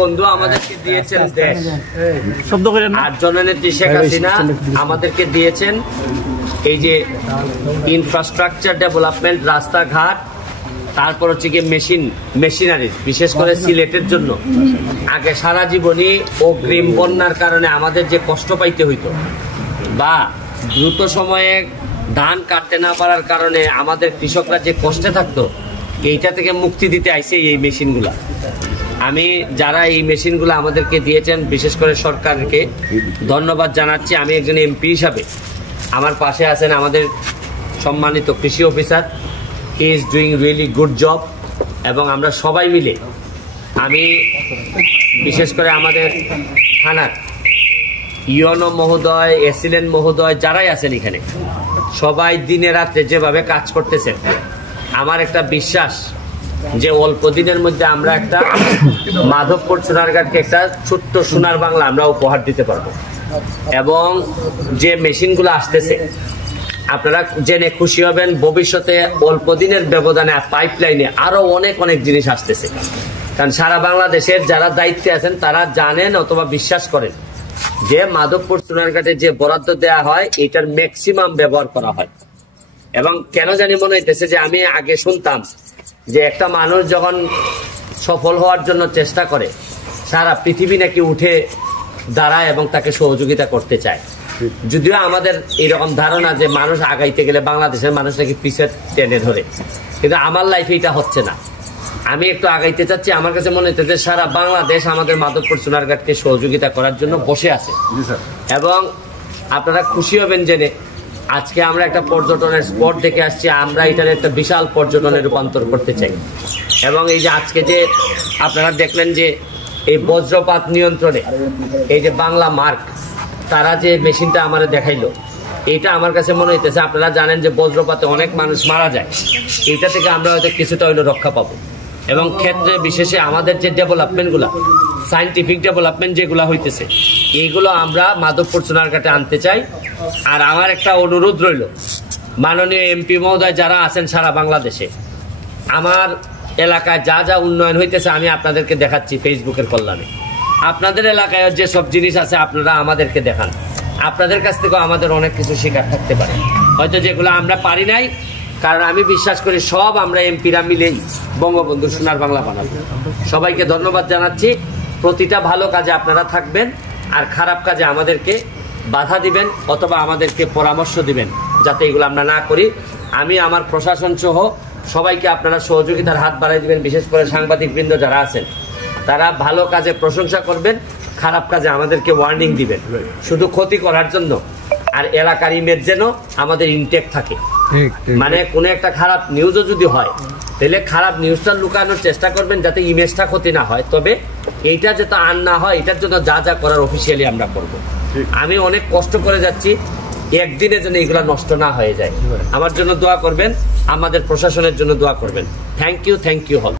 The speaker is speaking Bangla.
বন্ধু আমাদেরকে দিয়েছেন দেশ, আর জননেত্রী শেখ হাসিনা আমাদেরকে দিয়েছেন এই যে ইনফ্রাস্ট্রাকচার ডেভেলপমেন্ট, রাস্তাঘাট, তারপর হচ্ছে কি মেশিনারি, বিশেষ করে সিলেটের জন্য। আগে সারা জীবনই অগ্রিম বন্যার কারণে আমাদের যে কষ্ট পাইতে হইতো, বা দ্রুত সময়ে ধান কাটতে না পারার কারণে আমাদের কৃষকরা যে কষ্টে থাকতো, এইটা থেকে মুক্তি দিতে আইছে এই মেশিনগুলা। আমি যারা এই মেশিনগুলো আমাদেরকে দিয়েছেন, বিশেষ করে সরকারকে ধন্যবাদ জানাচ্ছি। আমি একজন এমপি হিসাবে, আমার পাশে আছেন আমাদের সম্মানিত কৃষি officer, he is doing really good job. এবং আমরা সবাই মিলে, আমি বিশেষ করে আমাদের থানার ইউনো মহোদয়, এসিলেন মহোদয়, যারাই আছেন এখানে, সবাই দিনে রাত্রে যেভাবে কাজ করতেছেন, আমার একটা বিশ্বাস যে অল্প দিনের মধ্যে আমরা একটা মাধবপুর সোনারঘাটকে একটা ছোট্ট সোনার বাংলা আমরা উপহার দিতে পারবো। এবং যে মেশিনগুলো আসতেছে, আপনারা জেনে খুশি হবেন, ভবিষ্যতে অল্প দিনের ব্যবধানে পাইপলাইনে আরো অনেক অনেক জিনিস আসতেছে। কারণ সারা বাংলাদেশের যারা দায়িত্বে আছেন তারা জানেন অথবা বিশ্বাস করেন যে মাধবপুর সোনারঘাটে যে বরাদ্দ দেওয়া হয়, এটার ম্যাক্সিমাম ব্যবহার করা হয়। এবং কেন জানি মনে হইতেছে যে আমি আগে শুনতাম যে একটা মানুষ যখন সফল হওয়ার জন্য চেষ্টা করে, সারা পৃথিবী নাকি উঠে দাঁড়ায় এবং তাকে সহযোগিতা করতে চায়। যদিও আমাদের এরকম ধারণা যে মানুষ আগাইতে গেলে বাংলাদেশের মানুষ নাকি পিছে টেনে ধরে, কিন্তু আমার লাইফে এটা হচ্ছে না। আমি একটু আগাইতে চাচ্ছি। আমার কাছে মনে হচ্ছে যে সারা বাংলাদেশ আমাদের মাধবপুর সোনারঘাটকে সহযোগিতা করার জন্য বসে আছে। এবং আপনারা খুশি হবেন জেনে, আজকে আমরা একটা পর্যটনের স্পট দেখে আসছি, আমরা এটার একটা বিশাল পর্যটনে রূপান্তর করতে চাই। এবং এই যে আজকে যে আপনারা দেখলেন যে এই বজ্রপাত নিয়ন্ত্রণে এই যে বাংলা মার্ক, তারা যে মেশিনটা আমার দেখাইলো, এটা আমার কাছে মনে হইতেছে, আপনারা জানেন যে বজ্রপাতে অনেক মানুষ মারা যায়, এটা থেকে আমরা হয়তো কিছুটা হইলো রক্ষা পাবো। এবং ক্ষেত্রে বিশেষে আমাদের যে ডেভেলপমেন্টগুলা, সায়েন্টিফিক ডেভেলপমেন্ট যেগুলো হইতেছে, এইগুলো আমরা মাধবপুর সোনারঘাটে আনতে চাই। আর আমার একটা অনুরোধ রইল, মাননীয় এমপি মহোদয় যারা আছেন সারা বাংলাদেশে, আমার এলাকায় যা যা উন্নয়ন হইতেছে আমি আপনাদেরকে দেখাচ্ছি ফেসবুকের কল্যাণে। আপনাদের এলাকায় যে সব জিনিস আছে আপনারা আমাদেরকে দেখান। আপনাদের কাছ থেকেও আমাদের অনেক কিছু শেখার থাকতে পারে, হয়তো যেগুলো আমরা পারি নাই। কারণ আমি বিশ্বাস করি সব আমরা এমপিরা মিলেই বঙ্গবন্ধু সোনার বাংলা বানাবো। সবাইকে ধন্যবাদ জানাচ্ছি। প্রতিটা ভালো কাজে আপনারা থাকবেন, আর খারাপ কাজে আমাদেরকে বাধা দিবেন অথবা আমাদেরকে পরামর্শ দিবেন যাতে এগুলো আমরা না করি। আমি আমার প্রশাসন সহ সবাইকে আপনারা সহযোগিতার হাত বাড়াই দিবেন। বিশেষ করে সাংবাদিকবৃন্দ যারা আছেন, তারা ভালো কাজে প্রশংসা করবেন, খারাপ কাজে আমাদেরকে ওয়ার্নিং দিবেন, শুধু ক্ষতি করার জন্য। আর এলাকার ইমেজ যেন আমাদের ইনটেক থাকে। মানে কোনো একটা খারাপ নিউজও যদি হয়, তাহলে খারাপ নিউজটা লুকানোর চেষ্টা করবেন যাতে ইমেজটা ক্ষতি না হয়। তবে এইটা যাতে আর না হয়, এটার জন্য যা যা করার অফিসিয়ালি আমরা করব। আমি অনেক কষ্ট করে যাচ্ছি, একদিনে যেন এগুলা নষ্ট না হয়ে যায়। আমার জন্য দোয়া করবেন, আমাদের প্রশাসনের জন্য দোয়া করবেন। থ্যাংক ইউ হল।